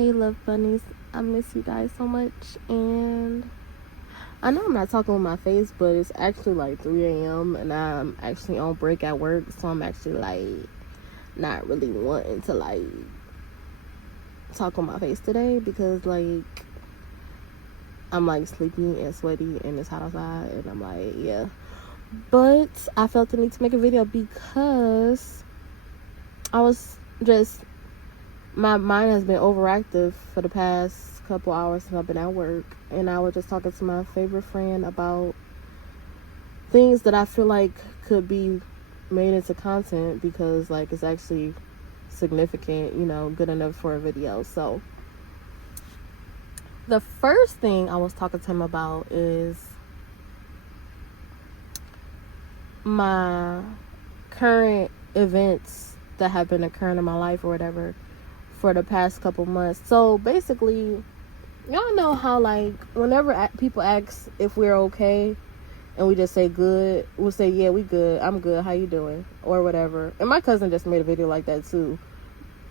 Hey, love bunnies. I miss you guys so much. And I know I'm not talking with my face, but it's actually like 3 a.m. and I'm actually on break at work. So I'm actually like not really wanting to like talk with my face today because like I'm like sleepy and sweaty and it's hot outside. And I'm like, yeah. But I felt the need to make a video because I was just, my mind has been overactive for the past couple hours since I've been at work, and I was just talking to my favorite friend about things that I feel like could be made into content because like it's actually significant, good enough for a video. So the first thing I was talking to him about is my current events that have been occurring in my life or whatever for the past couple months. So basically, y'all know how like whenever people ask if we're okay and we just say good, we'll say, yeah, we good, I'm good, how you doing, or whatever. And my cousin just made a video like that too.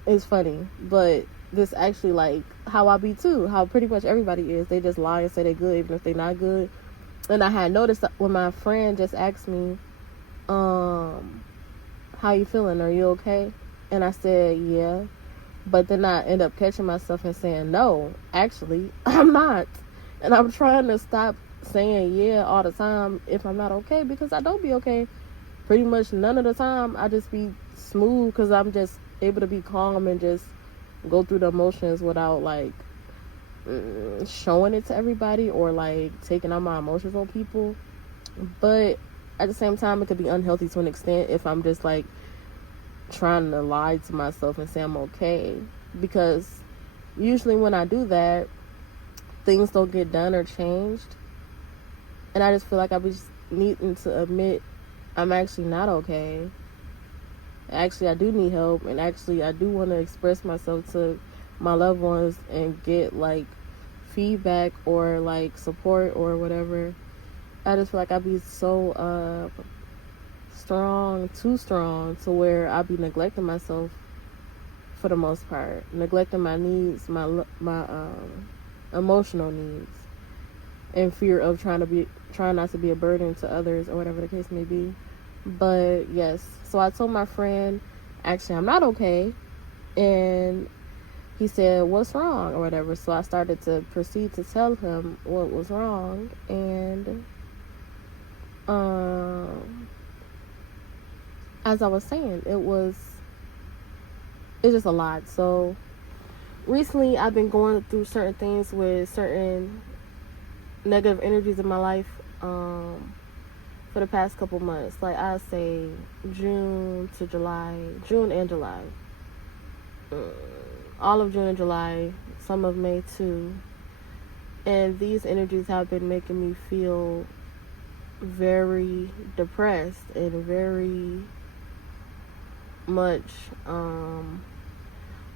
It's funny, but this actually like how I be too, how pretty much everybody is. They just lie and say they good even if they not good. And I had noticed when my friend just asked me, how you feeling, are you okay? And I said, yeah. But then I end up catching myself and saying, no, actually, I'm not. And I'm trying to stop saying yeah all the time if I'm not okay, because I don't be okay pretty much none of the time. I just be smooth because I'm just able to be calm and just go through the emotions without like showing it to everybody or like taking out my emotions on people. But at the same time, it could be unhealthy to an extent if I'm just like trying to lie to myself and say I'm okay, because usually when I do that, things don't get done or changed, and I just feel like I be needing to admit I'm actually not okay. Actually, I do need help, and actually I do want to express myself to my loved ones and get like feedback or like support or whatever. I just feel like I be so too strong to where I be neglecting myself for the most part, neglecting my needs, my emotional needs, in fear of trying not to be a burden to others or whatever the case may be. But yes, so I told my friend, actually I'm not okay, and he said, what's wrong or whatever. So I started to proceed to tell him what was wrong, and as I was saying, it's just a lot. So recently I've been going through certain things with certain negative energies in my life for the past couple months. Like I say June and July. All of June and July, some of May too. And these energies have been making me feel very depressed and very much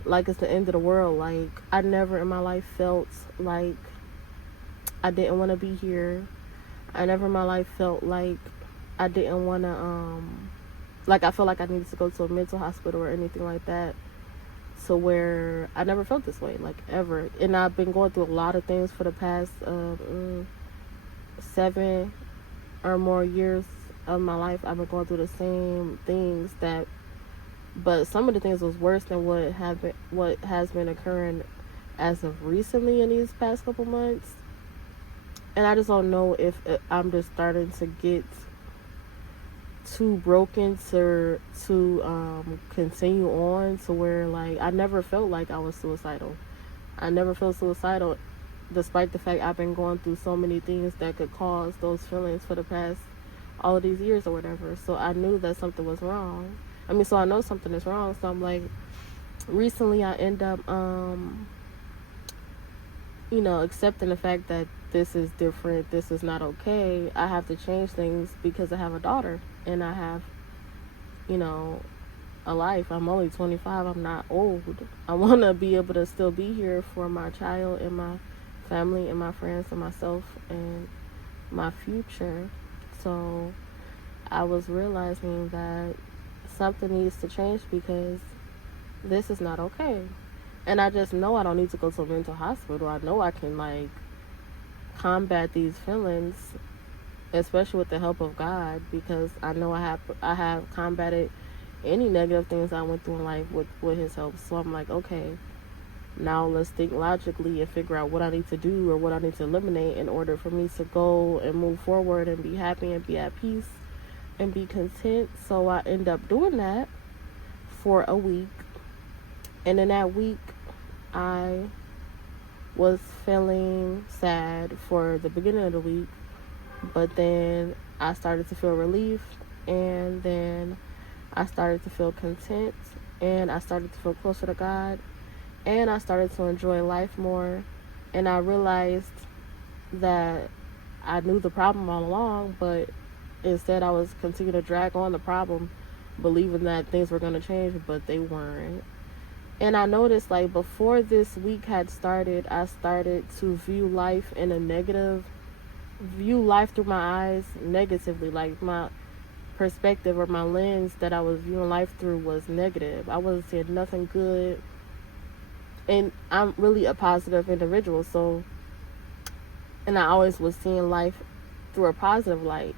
like it's the end of the world. Like I never in my life felt like I didn't want to be here. I never in my life felt like I didn't want to like I felt like I needed to go to a mental hospital or anything like that, to where I never felt this way, like ever. And I've been going through a lot of things for the past 7 or more years of my life. I've been going through the same things but some of the things was worse than what has been occurring as of recently in these past couple months. And I just don't know if I'm just starting to get too broken to continue on, to where like I never felt like I was suicidal. I never felt suicidal, despite the fact I've been going through so many things that could cause those feelings for the past all of these years or whatever. So I knew that something was wrong. So I know something is wrong. So I'm like, recently I end up accepting the fact that this is different, this is not okay. I have to change things because I have a daughter and I have, a life. I'm only 25. I'm not old. I want to be able to still be here for my child and my family and my friends and myself and my future. So I was realizing that something needs to change because this is not okay. And I just know I don't need to go to a mental hospital. I know I can, like, combat these feelings, especially with the help of God, because I know I have combated any negative things I went through in life with His help. So I'm like, okay, now let's think logically and figure out what I need to do or what I need to eliminate in order for me to go and move forward and be happy and be at peace and be content. So I end up doing that for a week. And in that week, I was feeling sad for the beginning of the week, but then I started to feel relief, and then I started to feel content, and I started to feel closer to God, and I started to enjoy life more. And I realized that I knew the problem all along, but instead I was continuing to drag on the problem, believing that things were going to change, but they weren't. And I noticed, like, before this week had started, I started to view life through my eyes negatively. Like, my perspective or my lens that I was viewing life through was negative. I wasn't seeing nothing good. And I'm really a positive individual, and I always was seeing life through a positive light,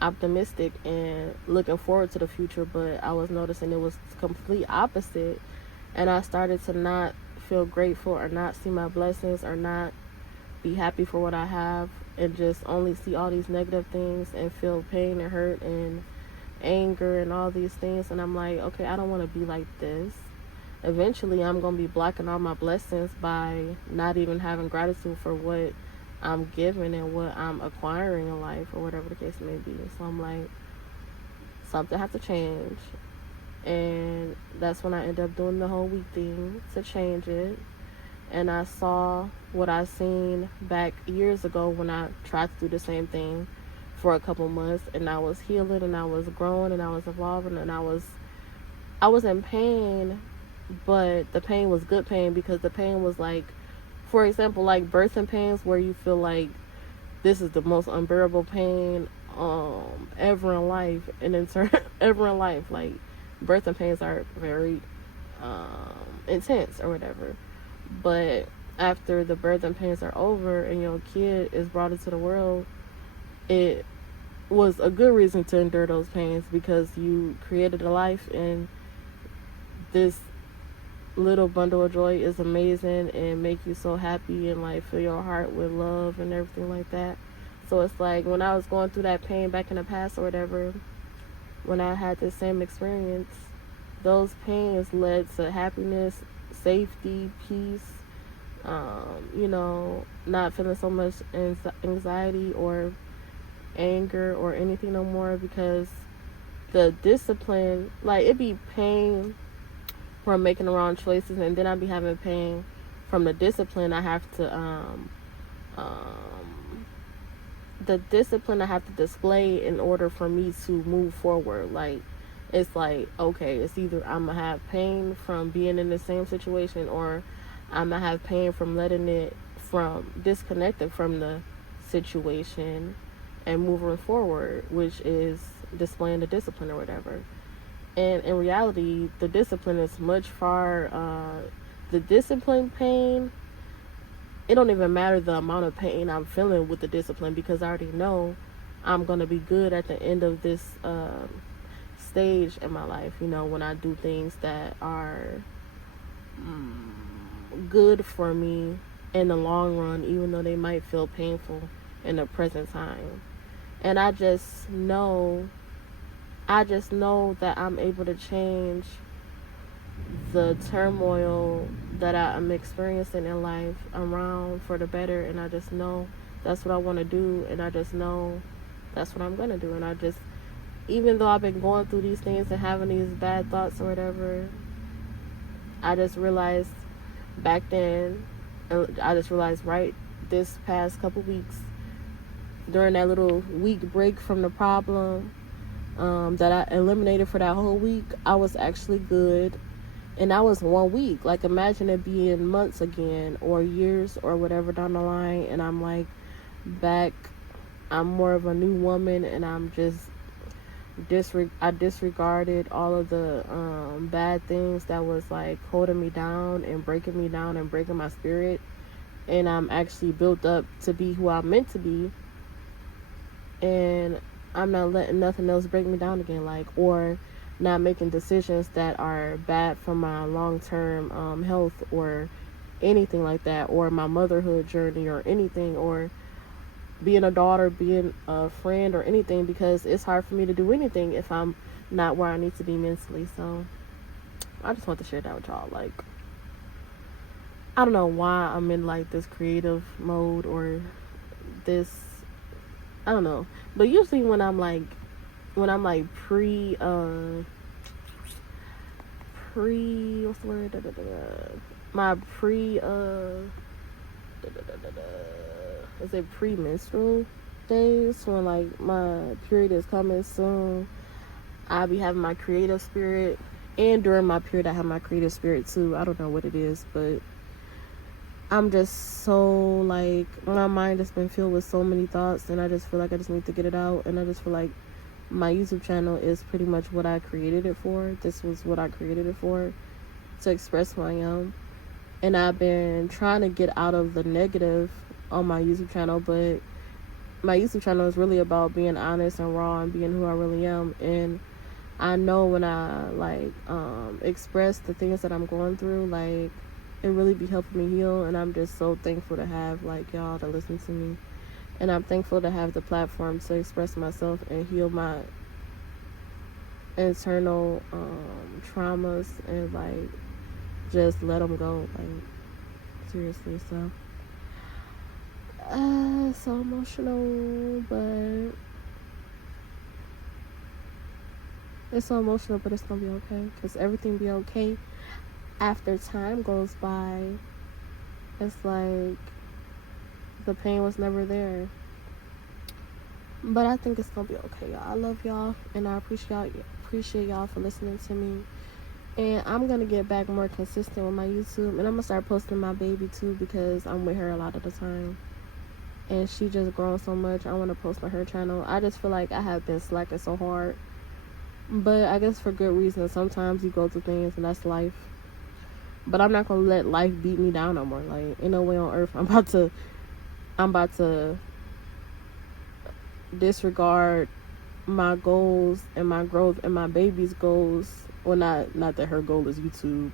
optimistic and looking forward to the future. But I was noticing it was complete opposite, and I started to not feel grateful or not see my blessings or not be happy for what I have, and just only see all these negative things and feel pain and hurt and anger and all these things. And I'm like, okay, I don't want to be like this. Eventually I'm going to be blocking all my blessings by not even having gratitude for what I'm given and what I'm acquiring in life, or whatever the case may be. So I'm like, something has to change. And that's when I ended up doing the whole week thing to change it. And I saw what I seen back years ago when I tried to do the same thing for a couple months, and I was healing and I was growing and I was evolving, and I was in pain, but the pain was good pain, because the pain was like, for example, like birthing pains, where you feel like this is the most unbearable pain ever in life. And in turn, ever in life, like, birthing pains are very intense or whatever. But after the birthing pains are over and your kid is brought into the world, it was a good reason to endure those pains, because you created a life, and this little bundle of joy is amazing and make you so happy and, like, fill your heart with love and everything like that. So it's like, when I was going through that pain back in the past or whatever, when I had the same experience, those pains led to happiness, safety, peace, not feeling so much anxiety or anger or anything no more, because the discipline, like, it be pain from making the wrong choices, and then I be having pain from the discipline I have to display in order for me to move forward. Like, it's like, okay, it's either I'm gonna have pain from being in the same situation, or I'm gonna have pain from disconnected from the situation and moving forward, which is displaying the discipline or whatever. And in reality, the discipline is the discipline pain, it don't even matter the amount of pain I'm feeling with the discipline, because I already know I'm going to be good at the end of this stage in my life, when I do things that are good for me in the long run, even though they might feel painful in the present time. And I just know that I'm able to change the turmoil that I'm experiencing in life around for the better. And I just know that's what I want to do. And I just know that's what I'm going to do. And even though I've been going through these things and having these bad thoughts or whatever, I just realized back then, right this past couple weeks, during that little week break from the problem, that I eliminated for that whole week, I was actually good. And that was 1 week. Like, imagine it being months again, or years, or whatever down the line, and I'm like back, I'm more of a new woman, and I'm just I disregarded all of the bad things that was like holding me down and breaking my spirit, and I'm actually built up to be who I'm meant to be, and I'm not letting nothing else break me down again, like, or not making decisions that are bad for my long-term health or anything like that, or my motherhood journey or anything, or being a daughter, being a friend or anything, because it's hard for me to do anything if I'm not where I need to be mentally. So I just want to share that with y'all. Like, I don't know why I'm in like this creative mode or this, I don't know, but usually when I'm like what's the word, my is it premenstrual days, when like my period is coming soon, I'll be having my creative spirit, and during my period I have my creative spirit too. I don't know what it is, but I'm just so like, my mind has been filled with so many thoughts, and I just feel like I just need to get it out. And I just feel like my YouTube channel is pretty much what I created it for. This was what I created it for, to express who I am. And I've been trying to get out of the negative on my YouTube channel, but my YouTube channel is really about being honest and raw and being who I really am. And I know when I like express the things that I'm going through, like, it really be helping me heal. And I'm just so thankful to have like y'all to listen to me, and I'm thankful to have the platform to express myself and heal my internal traumas, and like just let them go, like, seriously. So so emotional, but it's gonna be okay, because everything be okay after time goes by. It's like the pain was never there, but I think it's gonna be okay, y'all. I love y'all, and I appreciate y'all for listening to me. And I'm gonna get back more consistent with my YouTube, and I'm gonna start posting my baby too, because I'm with her a lot of the time, and she just grown so much. I want to post on her channel. I just feel like I have been slacking so hard, but I guess for good reason. Sometimes you go through things, and that's life. But I'm not gonna let life beat me down no more. Like, ain't no way on earth I'm about to disregard my goals and my growth and my baby's goals. Well, not that her goal is YouTube,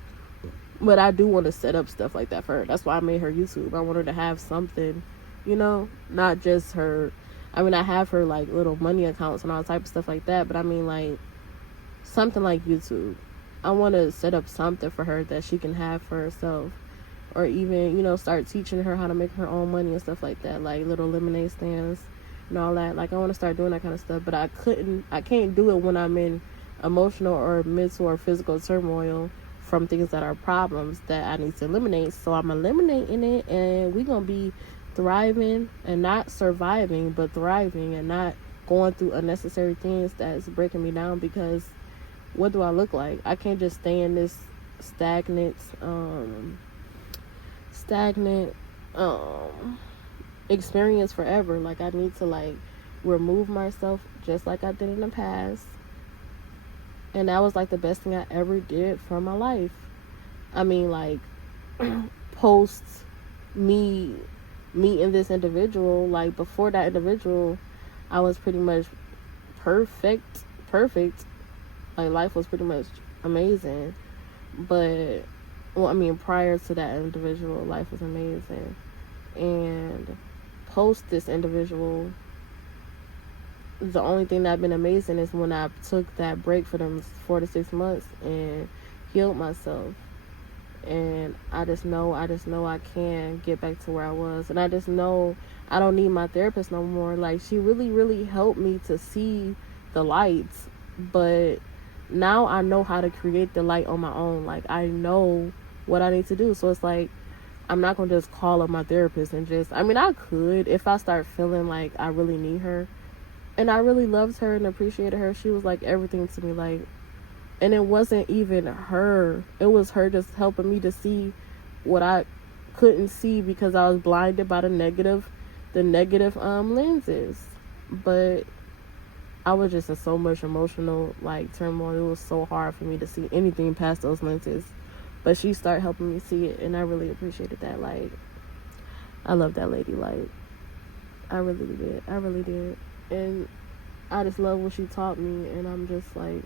but I do want to set up stuff like that for her. That's why I made her YouTube. I want her to have something, not just her. I mean, I have her like little money accounts and all type of stuff like that, but I mean, like, something like YouTube. I want to set up something for her that she can have for herself, or even, start teaching her how to make her own money and stuff like that, like little lemonade stands and all that. Like, I want to start doing that kind of stuff, but I can't do it when I'm in emotional or mental or physical turmoil from things that are problems that I need to eliminate. So I'm eliminating it, and we're gonna be thriving, and not surviving, but thriving, and not going through unnecessary things that's breaking me down. Because what do I look like? I can't just stay in this stagnant experience forever. Like, I need to like remove myself, just like I did in the past. And that was like the best thing I ever did for my life. I mean, like, post me meeting this individual, like, before that individual, I was pretty much perfect. Like, life was pretty much amazing. But, well, I mean, prior to that individual, life was amazing. And post this individual, the only thing that's been amazing is when I took that break for them 4 to 6 months and healed myself. And I just know I can get back to where I was. And I just know I don't need my therapist no more. Like, she really, really helped me to see the lights. But now I know how to create the light on my own. Like, I know what I need to do. So it's like, I'm not going to just call up my therapist and I could if I start feeling like I really need her. And I really loved her and appreciated her. She was like everything to me. Like, and it wasn't even her. It was her just helping me to see what I couldn't see because I was blinded by the negative lenses. But I was just in so much emotional like turmoil. It was so hard for me to see anything past those lenses. But she started helping me see it, and I really appreciated that. Like, I love that lady. Like, I really did. I really did. And I just love what she taught me, and I'm just like,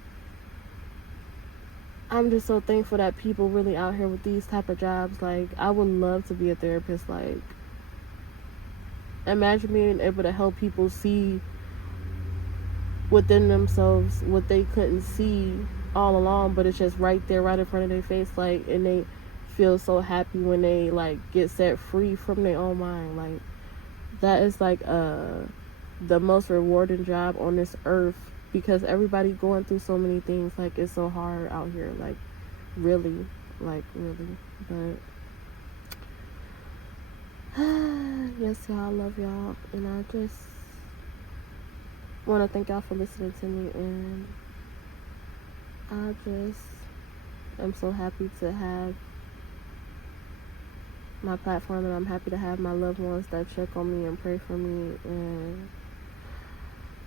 I'm just so thankful that people really out here with these type of jobs. Like, I would love to be a therapist. Like, imagine being able to help people see within themselves what they couldn't see all along, but it's just right there, right in front of their face. Like, and they feel so happy when they like get set free from their own mind. Like, that is like the most rewarding job on this earth, because everybody going through so many things. Like, it's so hard out here, like really. But yes, y'all, I love y'all, and I just want to thank y'all for listening to me, and I just am so happy to have my platform, and I'm happy to have my loved ones that check on me and pray for me, and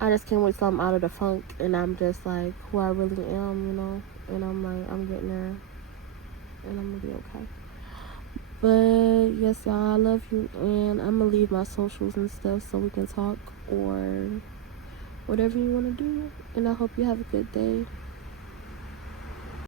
I just can't wait till I'm out of the funk and I'm just like who I really am, you know, and I'm like, I'm getting there, and I'm gonna be okay. But yes, y'all, I love you, and I'm gonna leave my socials and stuff so we can talk or whatever you want to do, and I hope you have a good day.